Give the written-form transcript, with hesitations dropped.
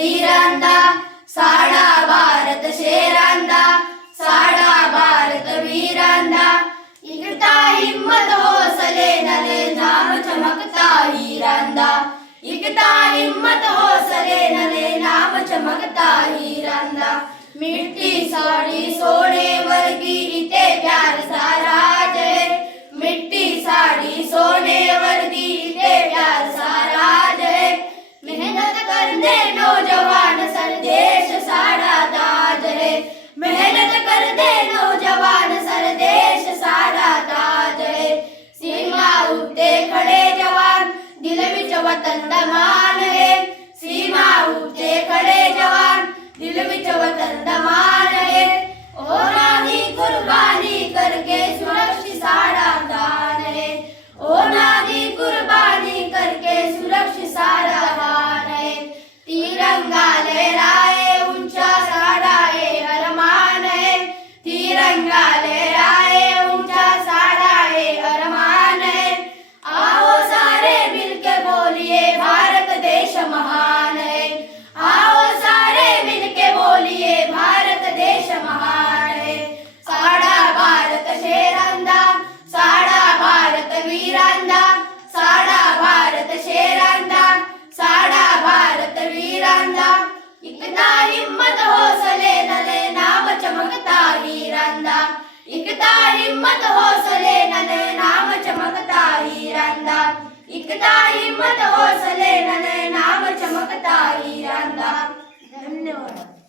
वीरांदा, साडा भारत शेरांदा, साडा भारत वीरांदा। इकता हिम्मत हौसले नले नाम चमकता हीरांदा, इकता हिम्मत हौसले नले नाम चमकता हीरांदा। मिट्टी साड़ी सोने वर्गी इते प्यार सारा है, मिट्टी साड़ी सोने वर्गी इते प्यार सारा है। मेहनत करने नौजवान सर देश सारा ताज है, मेहनत करने नौजवान सर देश सारा ताज है। सीमा उठते खड़े जवान दिल विच वतन दा मान है, सीमा उठते खड़े जवान दिल विच वतन दा मान है। ओना दी कुर्बानी करके सुरक्षित सारा दान है, ओना दी कुर्बानी करके सुरक्षित सारा दान है। तिरंगा लहराए ऊंचा साड़ा ये अरमान है, तिरंगा लहराए ऊंचा साड़ा ये अरमान है। आओ सारे मिलके बोलिए भारत देश महान है, आओ सारे मिलके बोलिए भारत देश महान है। साडा भारत शेरांदा, साडा भारत वीरांदा, साडा भारत शेरांदा, साडा भारत वीरांदा। इकता हिम्मत हौसले नले नाम चमकता हीरांदा, इकता हिम्मत हौसले नले नाम चमकता हीरांदा, इकता हिम्मत हौसले नले नाम चमकता हीरांदा। धन्यवाद।